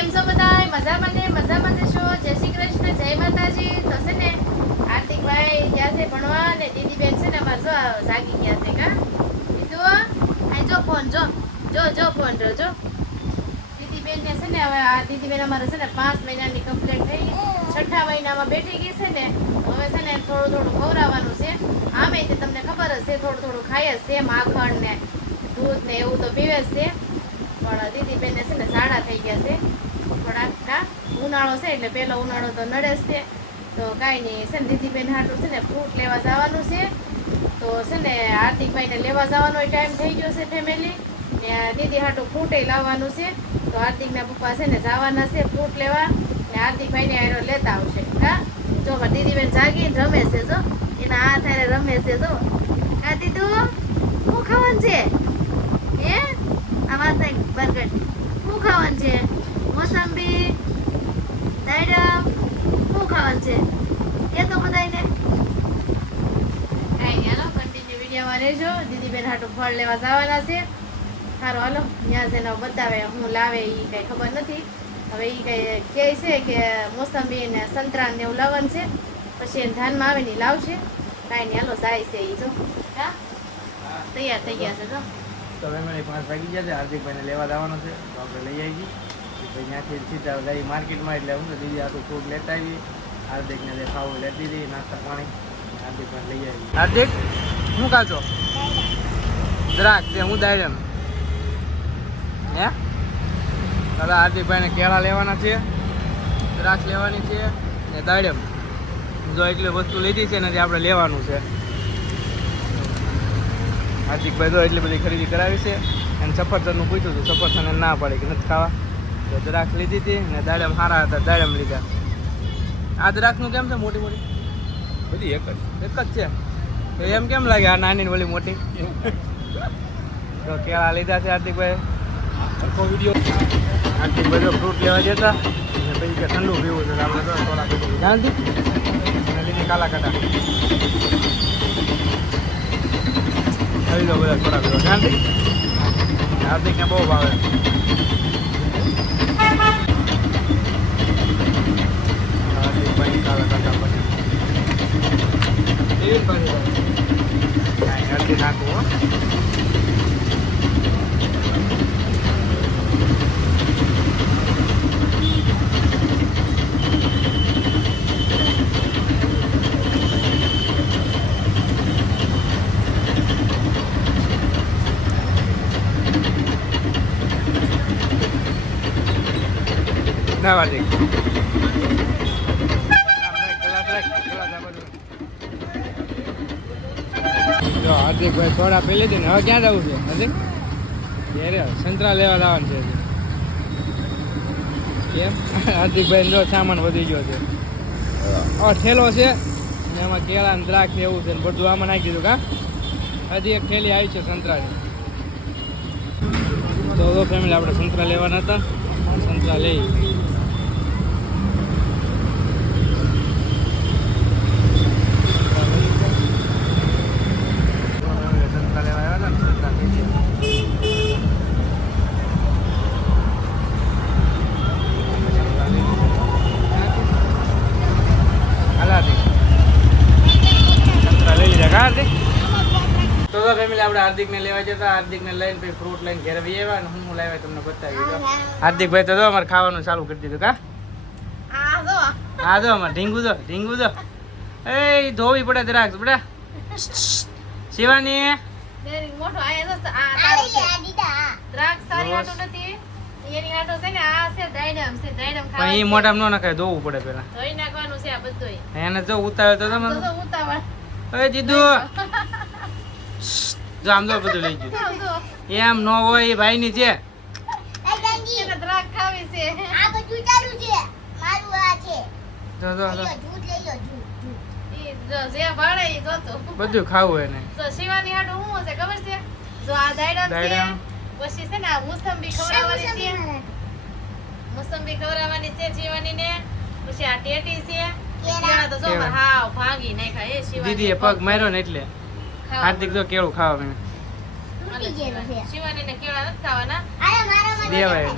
કેમ છો બધાય? મજામાં ને? મજામાં જશો. જય શ્રી કૃષ્ણ, જય માતાજી. તો છે ને હાર્દિકભાઈ ગયા છે ભણવા ને દીદીબેન છે ને અમારે જો જાગી ગયા છે કા દીદુ આ જો ફોન જો ફોન જો દીદીબેન ને છે ને હવે આ દીદીબેન અમારે છે ને 5 મહિનાની કમ્પ્લીટ થઈ 6ઠા મહિનામાં બેઠી ગઈ છે ને હવે છે ને થોડું ખવડાવવાનું છે. આમે તે તમને ખબર જ છે થોડું ખાય જ છે માખણ ને દૂધ ને એવું તો પીવે જ છે. પણ દીદીબેન ને છે ને ઝાડા થઈ ગયા છે થોડાક કા ઉનાળો છે એટલે પહેલો ઉનાળો તો નડે જ છે. તો કાંઈ નહીં છે ને દીદીબેન હાટું છે ને ફ્રૂટ લેવા જવાનું છે. તો છે ને હાર્દિકભાઈને લેવા જવાનો ટાઈમ થઈ ગયો છે ફેમિલી ને દીદી હાટું ફ્રૂટે લાવવાનું છે. તો હાર્દિકના પપ્પા છે ને જવાના છે ફ્રૂટ લેવા ને હાર્દિકભાઈને આરો લેતા આવશે કા જો દીદીબેન જાગીને રમે છે જો એના હાથ હારે રમે છે જો કા દીદુ શું ખાવાનું છે હે આ વાત બરગદ શું ખાવાનું છે મોસંબી દાડમ શું ખાવાનું છે કે તો બધાને કાંઈ નહીં હાલો કન્ટિન્યુ વિડીયોમાં રહેજો. દીદીબેન હાટું ફળ લેવા જવાના છે. સારું હાલો ત્યાં જેને બતાવે હું લાવે એ કંઈ ખબર નથી. હવે એ કંઈ કહે છે કે મોસંબી ને સંતરા ને એવું લાવવાનું છે પછી એને ધાનમાં આવે ને લાવશે. કાંઈ નહીં હાલો જાય છે એ જો હા તૈયાર થઈ ગયા છે જો તો હવે મને 5 વાગી ગયા છે. હાર્દિકભાઈને લેવા જવાનો છે તો આપણે લઈ આવી પછી ત્યાંથી સીધા જઈ માર્કેટમાં એટલે હું તો દીદી આટલું ફ્રૂટ લેતા આવી હાર્દિકને જે ખાવું લેતી હતી નાસ્તા પાણી હાર્દિકભાઈને લઈ આવી. હાર્દિક શું ખાશો? દ્રાક્ષ છે હું દાયરમ હે દાદા હાર્દિકભાઈને કેળા લેવાના છે દ્રાક્ષ લેવાની છે ને દાડમ જો એટલી વસ્તુ લીધી છે ને જે આપણે લેવાનું છે. હાર્દિકભાઈ તો એટલી બધી ખરીદી કરાવી છે અને સફરજનનું પૂછ્યું હતું સફરજન ના પડે કે નથી ખાવા તો દ્રાક્ષ લીધી હતી ને દાડમ સારા હતા દાડમ લીધા. આ દ્રાક્ષનું કેમ છે મોટી મોટી બધી એક જ છે તો એમ કેમ લાગે આ નાની ને ઓલી મોટી તો કેળા લીધા છે હાર્દિકભાઈ આખો વિડીયો. હાર્દિકભાઈ તો ફ્રૂટ લેવા જતા અને પછી કે ઠંડુ પીવું છે તો આપણે તો થોડા પીવું જાણતી અને લીધી કાલા કાટા આવી દો બધા થોડા પીવા જાણતી હાર્દિકને બહુ ભાવે. હાર્દિકભાઈ કાલા કાટા પછી એવી પાણી કાંઈ હળદી નાખવું હો. ના વાજી જો હાર્દિકભાઈ સોડા પી લીધી ને હવે ક્યાં જવું છે હાર્દિક? સંતરા લેવા જવાનું છે કેમ? હાર્દિકભાઈ જો સામાન વધી ગયો છે હવે ઠેલો છે ને એમાં કેળા ને દ્રાક્ષ ને એવું છે ને બધું આમાં નાખી દીધું કા હજી એક ઠેલી આવી છે સંતરાની. તો ફેમિલી આપણે સંતરા લેવાના હતા સંતરા લઈ ફેમિલી આપણે હાર્દિકને લેવા જતા હાર્દિકને લઈને પછી ફ્રૂટ લઈને ઘરે વી આવ્યા ને હું લાવ્યા તમને બતાવી દો. હાર્દિકભાઈ તો અમારે ખાવાનું ચાલુ કરી દીધું કા હા જો અમારે ઢીંગું જો એ ધોવી પડે દ્રાક્ષ બેટા શિવાની પણ એ મોઢામાં ન નખાય ધોવું પડે પેલા એને જો ઉતાવે તો તમે જીદુ જો આમ જો બધું લઈ ગયું એમ ન હોય એ ભાઈ ની છે બધું ખાવું એને શિવાની હાટું શું છે ખબર છે જો આ દાડમ છે પછી છે ને આ મોસંબી ખવડાવવાની છે શિવાની ને પછી આ ટેટી છે કેળા તો જો હાવ ભાંગી નાખ્યા એ શિવાની દીદીએ પગ માર્યો ને એટલે હાર્દિક જો કેળું ખાવા મેં શિવાની ને કેળા નથી ખાવાના દેવાય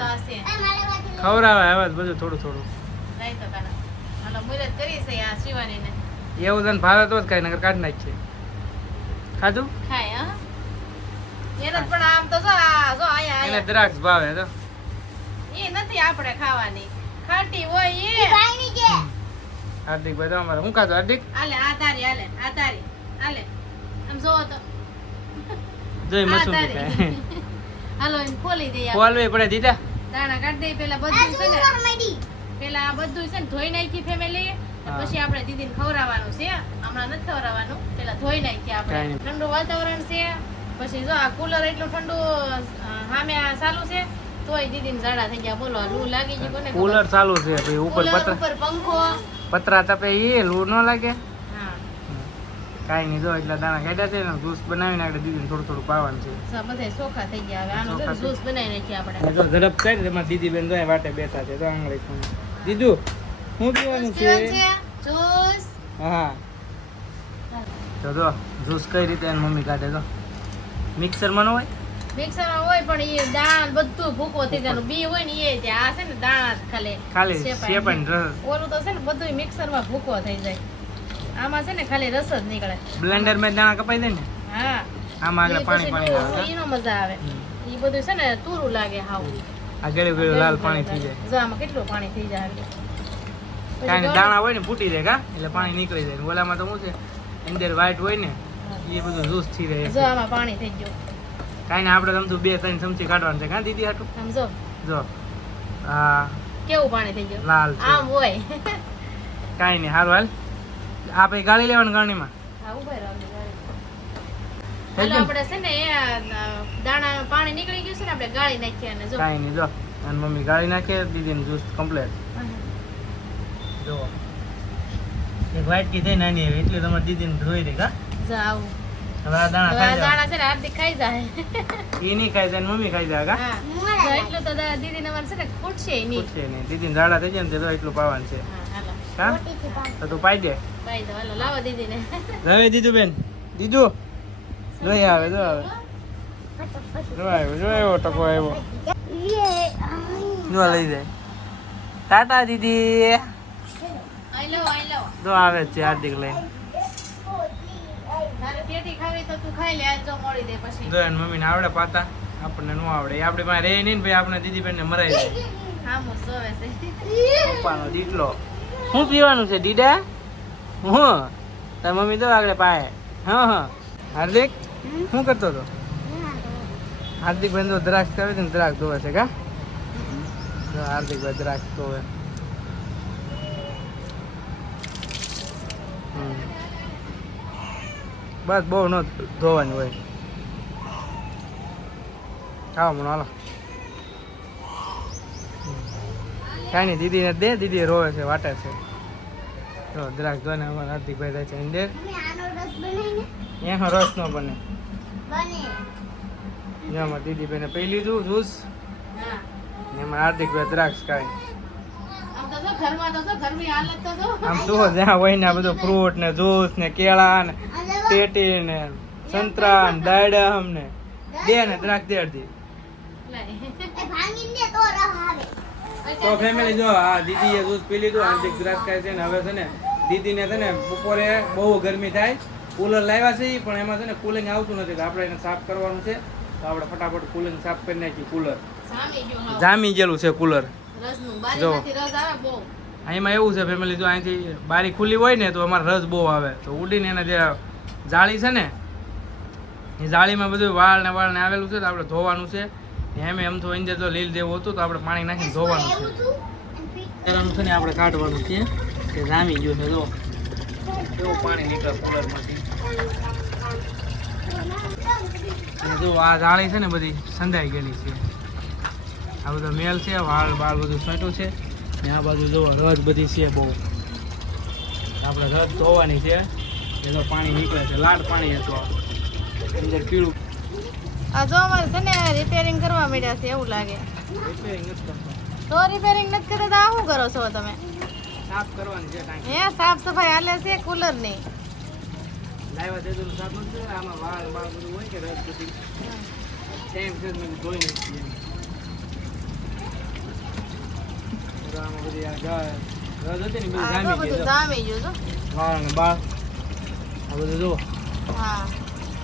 ખવડાવે હવે બધું થોડું થોડું નહીં તો કાના હાલો મુરત કરી છે આ શિવાનીને એવું તને ભાવે તો જ ખાય નકર કાઢ નાખીએ ખાધું ખાય હા એને જ પણ આમ તો જો જો એને આયા દ્રાક્ષ ભાવે તો એ નથી આપણે ખાવાની ખાટી હોય એ હાર્દિકભાઈ તો અમારે શું ખાધું હાર્દિક આલે આ તારી આલે આમ જોવો તો જોઈ આ મસૂર તારી. ખાય હાલો એને ખોલી દઈએ આપણે. ખોલવી પડે દીધા દાણા કાઢી દઈએ પેલા બધું છે ને પેલા આ બધું છે ને ધોઈ નાખી ફેમિલી હા. પછી આપણે દીદીને ખવડાવવાનું છે હમણાં નથી ખવડાવવાનું પેલા ધોઈ નાખીએ આપણે કાંઈ નહીં. ઠંડુ વાતાવરણ છે પછી જો આ કુલર એટલું ઠંડુ સામે આ ચાલુ છે તોય દીદીને ઝાડા થઈ ગયા બોલો લૂ લાગી ગઈ કોને ખબર? કુલર ચાલુ છે પછી ઉપર કુલર પતરા ઉપર પંખો પતરા તપે એ લૂ ન લાગે હા કાંઈ નહીં જો એટલા દાણા કાઢ્યા છે ને જ્યુસ બનાવીને આપણે દીદીને થોડું થોડું પાવાનું છે સા બધા ચોખા થઈ ગયા હવે આનો ચોખા જ્યુસ બનાવી નાખીએ આપણે અને જો ઝડપ થાય ને એમાં દીદી બેન જાય વાટે બેઠા છે તો આંગળી ખૂણે. દીદુ શું પીવાનું છે જ્યુસ હા તો જો જ્યુસ કઈ રીતે એની મમ્મી કાઢે તો મિક્સરમાં ન હોય મિક્સરમાં હોય પણ એ દાણ બધું ભૂકો થઈ જવાનું બી હોય ને એ ત્યાં આ છે ને દાણા જ ખાલી ખાલી શેપાઈ. શેપાઈને રસ ઓલું તો છે ને બધું મિક્સરમાં ભૂકો થઈ જાય આમાં છે ને ખાલી રસ જ નીકળે બ્લેન્ડર માં દાણા કપાઈ દે ને હા આમાં આગળ પાણી પાણી આવે ઈનો મજા આવે ઈ બધું છે ને તુરું લાગે હાવ આ ગળ્યું ગળ્યું લાલ પાણી થઈ જાય જો આમાં કેટલું પાણી થઈ જાય પછી કાંઈ નહીં, ગળું- દાણા હોય ને ફૂટી જાય કા એટલે પાણી નીકળી જાય ને ઓલામાં તો શું છે અંદર વ્હાઈટ હોય ને એ બધું જ્યુસ થઈ જો જાય આમાં પાણી થઈ ગયું કાંઈ ને આપણે સમજુ 2-3 ચમચી કાઢવાનું છે કા દીદી હાટું આમ જો જો આ કેવું પાણી થઈ ગયું લાલ છે આમ હોય કાંઈ નહીં હારું હાલ આ પછી ગાળી લેવાનું ગાણીમાં હા ઉભા રહો થઈ હાલો ગયું? આપણે છે ને એ દાણા પાણી નીકળી ગયું છે ને આપણે ગાળી નાખીએ અને જો કાંઈ નહીં જો અને મમ્મી ગાળી નાખે દીદીને જ્યુસ કમ્પ્લીટ જો એક વાટકી થઈ નાની એવી એટલે તમારી દીદીને ધોઈ દે કા જો આવું હવે આ દાણા હવે આ ખાઈ જાય દાણા છે ને હાર્દિક ખાઈ જાય એ નહીં ખાઈ જાય ને મમ્મી ખાઈ જાય કા હા જો એટલું તો દીદીને અમારે છે ને ખૂટશે ય નહીં પૂછશે નહીં દીદીને ઝાડા થઈ જાય ને તો એટલું પાવાનું છે હા હાલો હા તો તું પાઈ દે પાઈ દો હાલો લાવો દીદીને હવે દીદુ બેન દીદુ જોઈ આવે જો આવે જો આવ્યો જો આવ્યો ટકો આવ્યો જો લઈ જાય ટાટા દીદી આઈ લો જો આવે જ છે હાર્દિક લઈને તારે પેટી ખાવી તો તું ખાઈ લે આજ જો મોડી દે પછી જો એને મમ્મીને આવડે પાતા આપણને ન આવડે એ આપણી પાસે રહે નહીં ને ભાઈ આપણે દીદી બેનને મરાઈ જાય હા મો સોવે છે પપ્પાનો દીકલો શું પીવાનું છે દીડા હું તાર મમ્મી તો આગળ પાય હા હા હાર્દિક શું કરતો હતો હાર્દિક ભાઈ તો દ્રાક્ષ ખાવી હતી ને દ્રાક્ષ ધોવે છે કા જો હાર્દિક ભાઈ દ્રાક્ષ ધોવે બસ બહુ ન ધોવાની હોય ખાવા મને હાલો કાંઈ નહીં દીદીને દે દીદી રોવે છે વાટે છે જો દ્રાક્ષ ધોઈને અમારા હાર્દિકભાઈ જાય છે અંદર એનો રસ ન બને એમાં દીદી બેને પી લીધું જ્યુસ હા ને એમાં હાર્દિકભાઈ દ્રાક્ષ ખાય આમ તો જો ઘરમાં તો જો ઘરની હાલત તો જો આમ શું જ્યાં હોય ને આ બધું ફ્રૂટ ને જ્યુસ ને કેળા ને ટેટી ને સંતરા ને દાડમ ને દે ને દ્રાક્ષ દે અડધી તો ફેમિલી જો આ દીદીએ જ્યુસ પી લીધું હાર્દિક દ્રાક્ષ ખાય છે ને હવે છે ને દીદીને છે ને બપોરે બહુ ગરમી થાય કુલર લાવ્યા છે ઈ, પણ એમાં છે ને કુલિંગ આવતું નથી તો આપણે એને સાફ કરવાનું છે તો આપણે ફટાફટ કુલિંગ સાફ કરી નાખીએ કુલર સામી ગયો હાવ જામી ગયેલું છે કુલર રસનું જો. બારીમાંથી રસ આવે બહુ એમાં એવું છે ફેમિલી જો અહીંથી બારી ખુલ્લી હોય ને તો અમારે રસ બહુ આવે તો ઉડીને એના જે જાળી છે ને એ જાળીમાં બધું વાળ ને આવેલું છે તો આપણે ધોવાનું છે એમ તો અંદર જો લીલ જેવું હતું તો આપણે પાણી નાખીને ધોવાનું છે પેલાનું છે ને આપણે કાઢવાનું છે કે જામી ગયું છે જો કેવું પાણી નીકળે કુલરમાંથી અને જો આ જાળી છે ને બધી સંધાઈ ગયેલી છે આ બધો મેલ છે વાળ બાળ બધું છાંટ્યું છે ને આ બાજુ જો રસ બધી છે બહુ આપણે રસ ધોવાની છે એ તો પાણી નીકળે છે લાડ પાણી હતું અંદર પીળું આ જો અમારે છે ને રિપેરિંગ કરવા માંડ્યા છે એવું લાગે રિપેરિંગ નથી કરતા તો રિપેરિંગ નથી કરતા તો આ શું કરો છો તમે સાફ કરવાની છે કાંઈ હે સાફ સફાઈ હાલે છે કુલર ની લાવ્યા તેજું સાફ નથી કરતા. આમાં વાળ બાળ બધું હોય કે રસ બધી સેમ છે મેં ધોઈ નથી બધી આ રસ હતી ને બધી આ તો જામી ગઈ બધું જો. જામી ગયું છો. વાળ ને બાળ આ બધું જુઓ. હા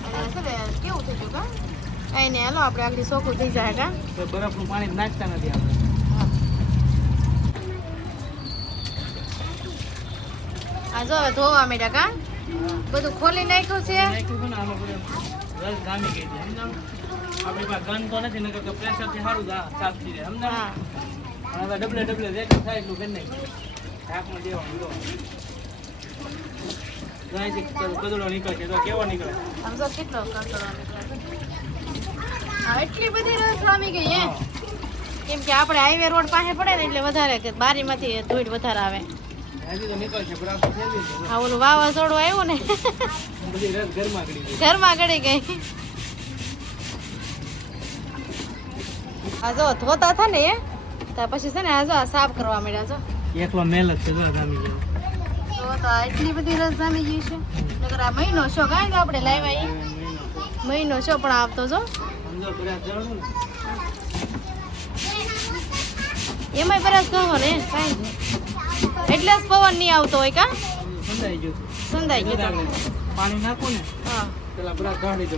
અને છે ને કેવું થઈ ગયું કા કઈ નહીં હાલો આપણે આગળ ચોખ્ખું થઈ જાય કા તો બરફનું પાણી નાખતા નથી આપણે. આ જો હવે ધોવા માંડ્યા કા બધું ખોલી નાખ્યું છે નાખ્યું છે ને આમાં બધું રસ જામી ગઈ છે સમજાણું. આપણી પાસે ગન તો નથી નકર તો પ્રેશરથી સારું સાફ થઈ જાય સમજાણું. હા પણ હવે ડબલે ડબલે જેટલું થાય એટલું કરી નાખ્યું. ઢાંકણું દેવાનું જો. જો અહીંથી કદડો નીકળશે તો કેવો નીકળે. આમ જો કેટલો કચરો નીકળે છે. હા એટલી બધી રસ જામી ગઈ હે કેમ કે આપણે હાઈવે રોડ પાસે પડે ને એટલે વધારે કે બારીમાંથી ધૂળ વધારે આવે હજી તો નીકળશે બરાબર ફેરવી દે. આ ઓલું વાવાઝોડું આવ્યું ને બધી રસ ઘરમાં કરી દે. ઘરમાં ગળી ગઈ આ જો ધોતા હતા ને એ ત્યાર પછી છે ને આ જો આ સાફ કરવા માંડ્યા જો એકલો મેલ જ છે જો જામી ગયો. તો તો એટલી બધી રસ જામી ગઈ છે નકર આ મહિનો છો કારણ કે આપણે લાવ્યા ઈ મહિનો છો પણ આવતો જો સમજો પેલા જવાનું ને એમાંય બરાબર કહો ને કાંઈ નહીં. એટલે જ પવન નહીં આવતો હોય કા સંધાઈ ગયું છે. સંધાઈ ગયું તો. પાણી નાખું ને હા પેલા બરાબર ગાળી દો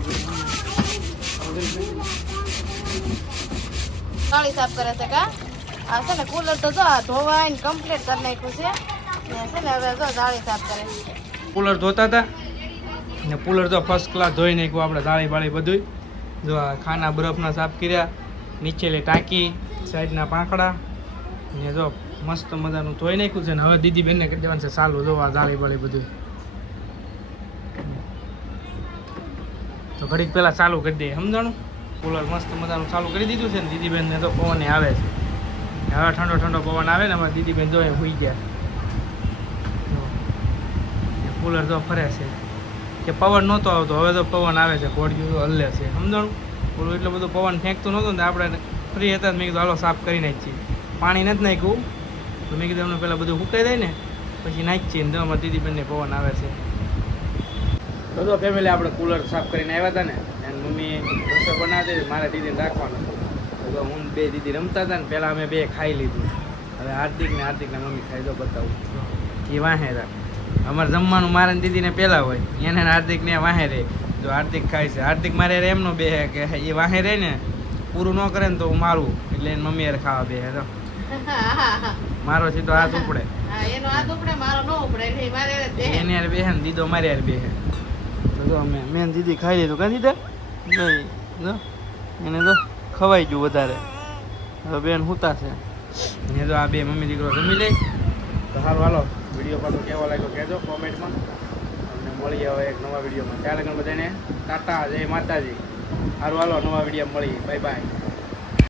થાળી સાફ કરે છે કા આ છે ને કુલર તો જો આ ધોવાઈને કમ્પ્લીટ કરી નાખ્યું છે ને છે ને હવે જો થાળી સાફ કરે કુલર ધોતા હતા ને કુલર તો ફર્સ્ટ ક્લાસ ધોઈ નાખ્યું આપણે દાળી બાળી બધું. જો આ ખાના બરફના સાફ કર્યા, નીચેલી ટાંકી, સાઈડના પાંખડા ને જો મસ્ત મજાનું ધોઈ નાખ્યું છે ને હવે દીદી બેનને કરી દેવાનું છે ચાલુ જો આ દાળી બાળી બધું. તો ઘડીક પહેલાં ચાલુ કરી દઈએ સમજાણું. કુલર મસ્ત મજાનું ચાલુ કરી દીધું છે ને દીદી બેનને તો પવન આવે છે. હવે ઠંડો ઠંડો પવન આવે ને અમારે દીદી બેન જો એ સુઈ ગયા. કુલર તો ફરે છે કે પવન નહોતો આવતો હવે તો પવન આવે છે ઘોડિયું હલ્લે છે સમજાણું. ઓલું એટલું બધું પવન ફેંકતું નહોતું ને આપણે ફ્રી હતા મેં કીધું હાલો સાફ કરી નાખીએ. પાણી નથી નાખ્યું તો મેં કીધું અમને પહેલાં બધું સુકાઈ જાય ને પછી નાખીએ ને અમારા દીદી બેનને પવન આવે છે. તો ફેમિલી આપણે કુલર સાફ કરીને આવ્યા હતા ને અને મમ્મી રસોઈ બનાવતી હતી મારે દીદીને રાખવાનું. તો હું બે દીદી રમતા હતા ને પહેલાં અમે બે ખાઈ લીધું. હવે હાર્દિકને મમ્મી ખાઈ દો બતાવું એ વાહે હતા. અમારે જમવાનું મારે ને દીદીને પહેલાં હોય એને હાર્દિકને વાહે રહે. જો હાર્દિક ખાય છે હાર્દિક મારે એમનો બે કે એ વાહે રહે ને પૂરું ન કરે ને તો હું મારું એટલે એને મમ્મી યાર ખાવા બે તો મારો સીધો હાથ ઉપડે એનો હાથ ઉપડે મારો ન ઉપડે એટલે મારે એને યાર બેહે ને દીદો મારે યાર બેહે. તો જો અમે મેં દીદી ખાઈ લીધું કાં દીધા નહીં જો એને તો ખવાઈ ગયું વધારે. હવે બેન સૂતા છે ને જો આ બે મમ્મી દીકરો જમી લે. તો સારું હાલો વિડીયો પાછો કેવો લાગ્યો કહેજો કોમેન્ટમાં અને મળીએ હવે એક નવા વિડીયોમાં. ત્યાં લગન બધાને ટાટા જય માતાજી. સારું હાલો નવા વિડીયો મળીએ બાય બાય.